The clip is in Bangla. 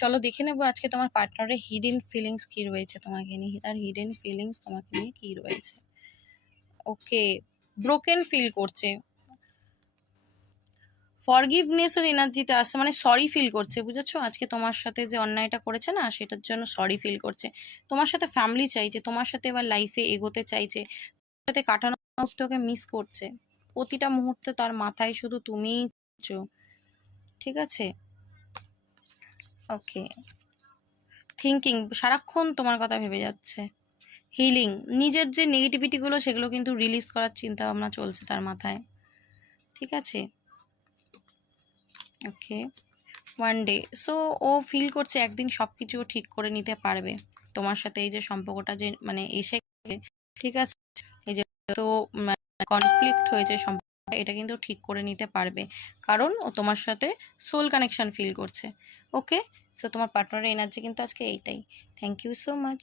চলো দেখে নেবো আজকে তোমার পার্টনারের হিডেন ফিলিংস কি রয়েছে তোমাকে নিয়ে, তার হিডেন ফিলিংস তোমাকে নিয়ে কি রয়েছে। ওকে, ব্রোকেন ফিল করছে, ফরগিভনেসের এনার্জিতে আসছে, মানে সরি ফিল করছে, বুঝেছো? আজকে তোমার সাথে যে অন্যায়টা করেছে না, সেটার জন্য সরি ফিল করছে। তোমার সাথে ফ্যামিলি চাইছে, তোমার সাথে এবার লাইফে এগোতে চাইছে, সাথে কাটানো মুহূর্তকে মিস করছে। প্রতিটা মুহূর্তে তার মাথায় শুধু তুমিই আছো, ঠিক আছে? ওকে, থিঙ্কিং, সারাক্ষণ তোমার কথা ভেবে যাচ্ছে। হিলিং, নিজের যে নেগেটিভিটিগুলো সেগুলো কিন্তু রিলিজ করার চিন্তা ভাবনা চলছে তার মাথায়, ঠিক আছে? ওকে, ওয়ান ডে, সো ও ফিল করছে একদিন সব কিছু ঠিক করে নিতে পারবে তোমার সাথে। এই যে সম্পর্কটা যে মানে এসে গেছে, ঠিক আছে, এই যে তো কনফ্লিক্ট হয়েছে সম্পর্কটা, এটা কিন্তু ঠিক করে নিতে পারবে, কারণ ও তোমার সাথে সোল কানেকশন ফিল করছে। ওকে, সো তোমার পার্টনারের এনার্জি কিন্তু আজকে এইটাই। Thank you so much.